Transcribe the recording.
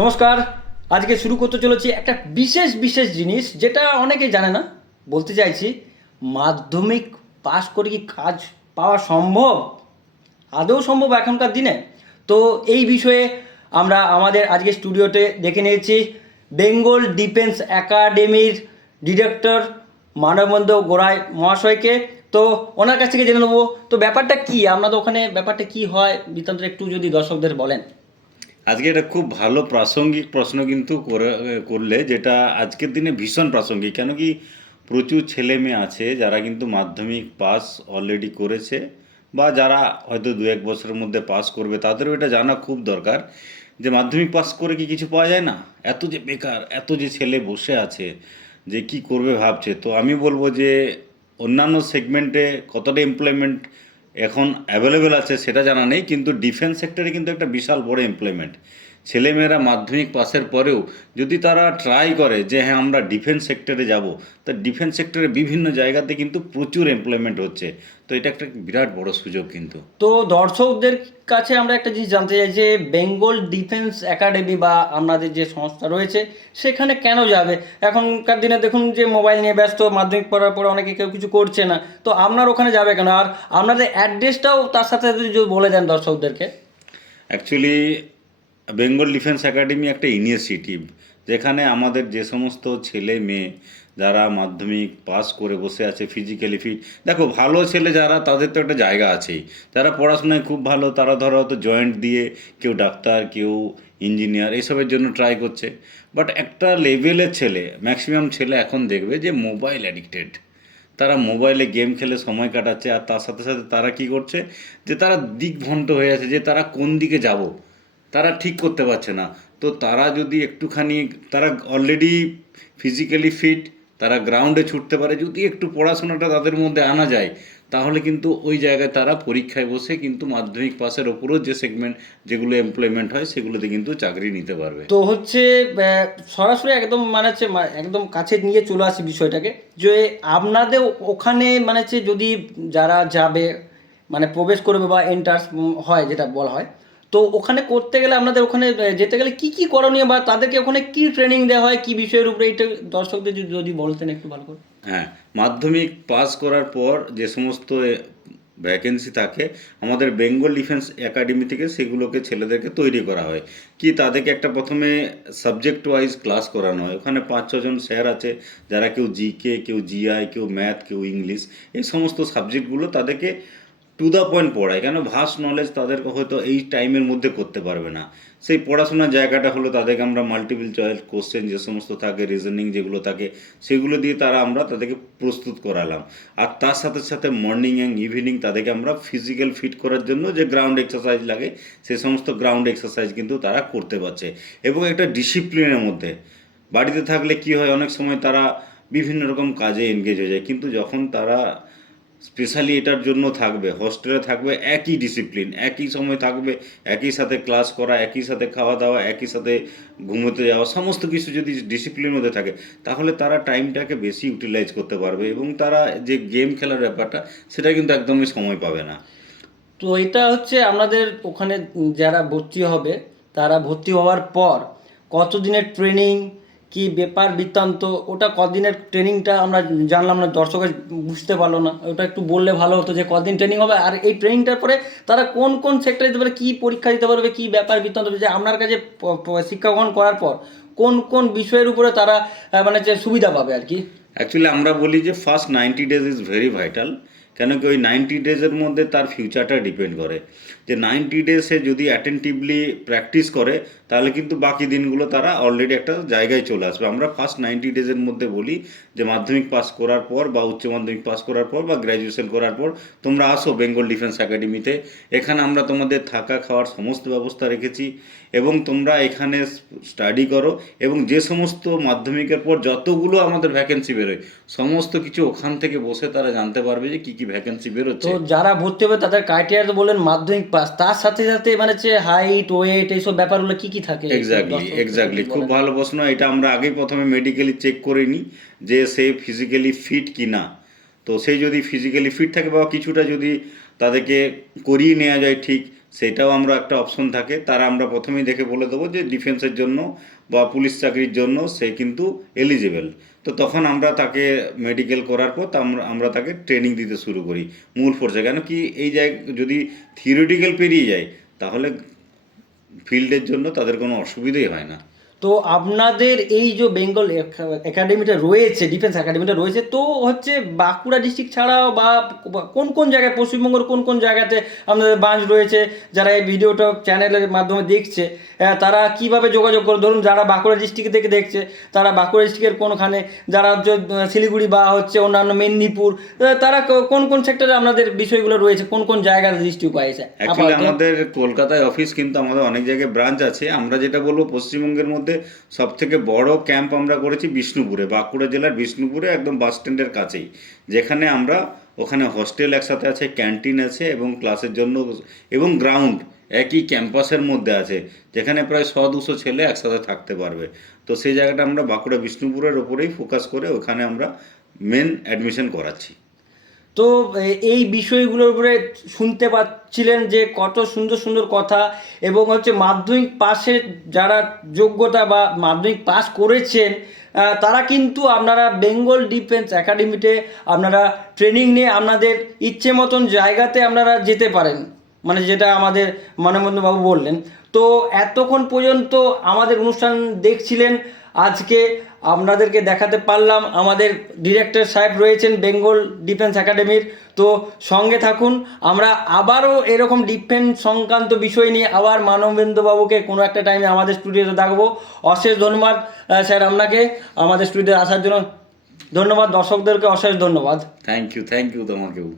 নমস্কার। আজকে শুরু করতে চলেছি একটা বিশেষ বিশেষ জিনিস যেটা অনেকে জানে না। বলতে চাইছি, মাধ্যমিক পাশ করে কি কাজ পাওয়া সম্ভব? আদৌ সম্ভব এখনকার দিনে? তো এই বিষয়ে আমরা আমাদের আজকে স্টুডিওতে দেখে নিয়েছি বেঙ্গল ডিফেন্স একাডেমির ডিরেক্টর মানববন্ধ গোড়াই মহাশয়কে। তো ওনার কাছ থেকে জেনে নেব। তো ব্যাপারটা কি? আপনাদের ওখানে ব্যাপারটা কি হয়? বৃত্তান্ত একটু যদি দর্শকদের বলেন। আজকে এটা খুব ভালো প্রাসঙ্গিক প্রশ্ন কিন্তু করে, করলে, যেটা আজকের দিনে ভীষণ প্রাসঙ্গিক। কেন কি প্রচুর ছেলে মেয়ে আছে যারা কিন্তু মাধ্যমিক পাস অলরেডি করেছে বা যারা হয়তো দু এক বছরের মধ্যে পাস করবে, তাদেরও এটা জানা খুব দরকার যে মাধ্যমিক পাস করে কি কিছু পাওয়া যায় না? এত যে বেকার, এত যে ছেলে বসে আছে যে কি করবে ভাবছে? তো আমি বলব যে অন্যান্য সেগমেন্টে কতটা এমপ্লয়মেন্ট এখন অ্যাভেলেবেল আছে সেটা জানা নেই কিন্তু ডিফেন্স সেক্টরে কিন্তু একটা বিশাল বড় এমপ্লয়মেন্ট ছেলেমেয়েরা মাধ্যমিক পাসের পরেও যদি তারা ট্রাই করে যে হ্যাঁ আমরা ডিফেন্স সেক্টরে যাব তা ডিফেন্স সেক্টরে বিভিন্ন জায়গাতে কিন্তু প্রচুর এমপ্লয়মেন্ট হচ্ছে। তো এটা একটা বিরাট বড় সুযোগ কিন্তু। তো দর্শকদের কাছে আমরা একটা জিনিস জানতে চাই যে বেঙ্গল ডিফেন্স একাডেমি বা আপনাদের যে সংস্থা রয়েছে সেখানে কেন যাবে? এখনকার দিনে দেখুন যে মোবাইল নিয়ে ব্যস্ত মাধ্যমিক পড়ার পরে অনেকে কেউ কিছু করছে না। তো আপনার ওখানে যাবে কেন? আর আপনাদের অ্যাড্রেসটাও তার সাথে সাথে যদি বলে দেন দর্শকদেরকে। অ্যাকচুয়ালি বেঙ্গল ডিফেন্স একাডেমি একটা ইনিশিয়েটিভ যেখানে আমাদের যে সমস্ত ছেলে মেয়ে যারা মাধ্যমিক পাস করে বসে আছে ফিজিক্যালি ফিট দেখো ভালো ছেলে যারা, তাদের তো একটা জায়গা আছেই। যারা পড়াশোনায় খুব ভালো, তারা ধরো হয়তো জয়েন্ট দিয়ে কেউ ডাক্তার, কেউ ইঞ্জিনিয়ার এসবের জন্য ট্রাই করছে। বাট একটা লেভেলের ছেলে ম্যাক্সিমাম ছেলে এখন দেখবে যে মোবাইল অ্যাডিক্টেড তারা মোবাইলে গেম খেলে সময় কাটাচ্ছে, আর তার সাথে সাথে তারা কি করছে, যে তারা দিকভ্রান্ত হয়ে আছে, যে তারা কোন দিকে যাব। তারা ঠিক করতে পারছে না। তো তারা যদি একটুখানি, তারা অলরেডি ফিজিক্যালি ফিট তারা গ্রাউন্ডে ছুটতে পারে, যদি একটু পড়াশোনাটা তাদের মধ্যে আনা যায়, তাহলে কিন্তু ওই জায়গায় তারা পরীক্ষায় বসে কিন্তু মাধ্যমিক পাসের ওপরও যে সেগমেন্ট যেগুলো এমপ্লয়মেন্ট হয়, সেগুলোতে কিন্তু চাকরি নিতে পারবে। তো হচ্ছে সরাসরি একদম মানে হচ্ছে একদম কাছে নিয়ে চলে আসি বিষয়টাকে, যে আপনাদের ওখানে মানে হচ্ছে যদি যারা যাবে মানে প্রবেশ করবে বা এন্টার্স হয়, যেটা বলা হয় তো ওখানে করতে গেলে আপনাদের ওখানে যেতে গেলে কি কি করণীয় বা তাদেরকে ওখানে কি ট্রেনিং দেওয়া হয়? কি বিষয়ের উপরে এটা দর্শকদের যদি- যদি বলতেন একটু ভালো করে। হ্যাঁ মাধ্যমিক পাস করার পর যে সমস্ত ভ্যাকেন্সি থাকে, আমাদের বেঙ্গল ডিফেন্স একাডেমি থেকে সেগুলোকে ছেলেদেরকে তৈরি করা হয়। কি তাদেরকে একটা প্রথমে সাবজেক্ট ওয়াইজ ক্লাস করানো হয়। ওখানে পাঁচ ছজন স্যার আছে, যারা কেউ জিকে কেউ জিআই কেউ ম্যাথ কেউ ইংলিশ এই সমস্ত সাবজেক্টগুলো তাদেরকে টু দ্য পয়েন্ট পড়ায়। কেন? ভাস্ট নলেজ তাদেরকে হয়তো এই টাইমের মধ্যে করতে পারবে না। সেই পড়াশোনার জায়গাটা হলো তাদেরকে আমরা মাল্টিপল চয়েস কোশ্চেন যে সমস্ত থাকে রিজনিং যেগুলো থাকে, সেগুলো দিয়ে তারা আমরা তাদেরকে প্রস্তুত করালাম। আর তার সাথে সাথে মর্নিং অ্যান্ড ইভিনিং তাদেরকে আমরা ফিজিক্যাল ফিট করার জন্য যে গ্রাউন্ড এক্সারসাইজ লাগে সেই সমস্ত গ্রাউন্ড এক্সারসাইজ কিন্তু তারা করতে পারছে। এবং একটা ডিসিপ্লিনের মধ্যে। বাড়িতে থাকলে কি হয়? অনেক সময় তারা বিভিন্ন রকম কাজে এনগেজ হয়ে যায়। কিন্তু যখন তারা স্পেশালি এটার জন্য থাকবে, হস্টেলে থাকবে, একই ডিসিপ্লিন একই সময় থাকবে, একই সাথে ক্লাস করা, একই সাথে খাওয়া দাওয়া, একই সাথে ঘুমোতে যাওয়া, সমস্ত কিছু যদি ডিসিপ্লিন মধ্যে থাকে, তাহলে তারা টাইমটাকে বেশি ইউটিলাইজ করতে পারবে এবং তারা যে গেম খেলার ব্যাপারটা, সেটা কিন্তু একদমই সময় পাবে না। তো এটা হচ্ছে আমাদের ওখানে যারা ভর্তি হবে, তারা ভর্তি হওয়ার পর কতদিনের ট্রেনিং কি ব্যাপার বৃত্তান্ত? ওটা কদিনের ট্রেনিংটা আমরা জানলাম না, দর্শকের বুঝতে পারল না। ওটা একটু বললে ভালো হতো যে কদিন ট্রেনিং হবে আর এই ট্রেনিংটার পরে তারা কোন কোন সেক্টরে দিতে পারে, কী পরীক্ষা দিতে পারবে, কী ব্যাপার বৃত্তান্ত? যে আপনার কাছে শিক্ষা গ্রহণ করার পর কোন কোন বিষয়ের উপরে তারা মানে যে সুবিধা পাবে আর কি? অ্যাকচুয়ালি আমরা বলি যে first ninety days is very vital কেন কি ওই নাইনটি ডেজের মধ্যে তার ফিউচারটা ডিপেন্ড করে। যে নাইনটি ডেজে যদি অ্যাটেন্টিভলি প্র্যাকটিস করে, তাহলে কিন্তু বাকি দিনগুলো তারা অলরেডি একটা জায়গায় চলে আসবে। আমরা ফার্স্ট নাইনটি ডেজের মধ্যে বলি যে মাধ্যমিক পাস করার পর বা উচ্চ মাধ্যমিক পাস করার পর বা গ্র্যাজুয়েশন করার পর তোমরা আসো বেঙ্গল ডিফেন্স একাডেমিতে এখানে আমরা তোমাদের থাকা খাওয়ার সমস্ত ব্যবস্থা রেখেছি এবং তোমরা এখানে স্টাডি করো এবং যে সমস্ত মাধ্যমিকের পর যতগুলো আমাদের ভ্যাকেন্সি বেরোয়, সমস্ত কিছু ওখান থেকে বসে তারা জানতে পারবে যে কী কী ভ্যাকেন্সি বেরোচ্ছে? তো যারা ভর্তি হবে তাদের ক্রাইটেরিয়া তো বললেন মাধ্যমিক পাস তার সাথে সাথে মানে হচ্ছে হাইট ওয়েট এইসব ব্যাপারগুলো কি কি থাকে? এক্স্যাক্টলি এক্স্যাক্টলি খুব ভালো প্রশ্ন এটা আমরা আগেই প্রথমে মেডিকেলি চেক করে নিই যে সে ফিজিক্যালি ফিট কি না। তো সে যদি ফিজিক্যালি ফিট থাকে বা কিছুটা যদি তাদেরকে করিয়ে নেওয়া যায় ঠিক সেটাও আমরা একটা অপশন থাকে। তারা আমরা প্রথমেই দেখে বলে দেবো যে ডিফেন্সের জন্য বা পুলিশ চাকরির জন্য সে কিন্তু এলিজেবেল তো তখন আমরা তাকে মেডিকেল করার পর আমরা তাকে ট্রেনিং দিতে শুরু করি মূল ফোর্সে কেন কি এই জায়গায় যদি থিওরিটিক্যাল পেরিয়ে যায়, তাহলে ফিল্ডের জন্য তাদের কোনো অসুবিধাই হয় না। তো আপনাদের এই যে বেঙ্গল একাডেমিটা রয়েছে ডিফেন্স একাডেমিটা রয়েছে তো হচ্ছে বাঁকুড়া ডিস্ট্রিক্ট ছাড়াও বা কোন কোন জায়গায় পশ্চিমবঙ্গের কোন কোন জায়গাতে আপনাদের ব্রাঞ্চ রয়েছে যারা এই ভিডিওটা চ্যানেলের মাধ্যমে দেখছে তারা কীভাবে যোগাযোগ করে ধরুন যারা বাঁকুড়া ডিস্ট্রিক্ট থেকে দেখছে তারা বাঁকুড়া ডিস্ট্রিক্টের কোনখানে যারা হচ্ছে শিলিগুড়ি বা হচ্ছে অন্যান্য মেদিনীপুর তারা কোন কোন সেক্টরে আপনাদের বিষয়গুলো রয়েছে কোন কোন জায়গায় ডিস্ট্রিক্ট পাইছে আমাদের কলকাতায় অফিস কিন্তু আমাদের অনেক জায়গায় ব্রাঞ্চ আছে। আমরা যেটা বলব পশ্চিমবঙ্গের মধ্যে সব থেকে বড় ক্যাম্প আমরা করেছি বিষ্ণুপুরে, বাঁকুড়া জেলার বিষ্ণুপুরে একদম বাস স্ট্যান্ডের কাছেই। যেখানে আমরা ওখানে হস্টেল একসাথে আছে, ক্যান্টিন আছে এবং ক্লাসের জন্য এবং গ্রাউন্ড একই ক্যাম্পাসের মধ্যে আছে, যেখানে প্রায় শ দুশো ছেলে একসাথে থাকতে পারবে। তো সেই জায়গাটা আমরা বাঁকুড়া বিষ্ণুপুরের ওপরেই ফোকাস করে ওখানে আমরা মেন অ্যাডমিশন করাচ্ছি। তো এই বিষয়গুলোর উপরে শুনতে পাচ্ছিলেন যে কত সুন্দর সুন্দর কথা এবং হচ্ছে মাধ্যমিক পাশে যারা যোগ্যতা বা মাধ্যমিক পাস করেছেন তারা কিন্তু আপনারা বেঙ্গল ডিফেন্স একাডেমিতে আপনারা ট্রেনিং নিয়ে আপনাদের ইচ্ছে মতন জায়গাতে আপনারা যেতে পারেন। মানে যেটা আমাদের মানবন্ধবাবু বললেন। তো এতক্ষণ পর্যন্ত আমাদের অনুষ্ঠান দেখছিলেন, আজকে আপনাদেরকে দেখাতে পারলাম আমাদের ডিরেক্টর সাহেব রয়েছেন বেঙ্গল ডিফেন্স একাডেমির। তো সঙ্গে থাকুন, আমরা আবারও এরকম ডিফেন্স সংক্রান্ত বিষয় নিয়ে আবার মানবেন্দ্রবাবুকে কোনো একটা টাইমে আমাদের স্টুডিওতে ডাকবো। অশেষ ধন্যবাদ স্যার আপনাকে আমাদের স্টুডিওতে আসার জন্য। ধন্যবাদ, দর্শকদেরকে অশেষ ধন্যবাদ। থ্যাংক ইউ থ্যাংক ইউ তোমাকেও।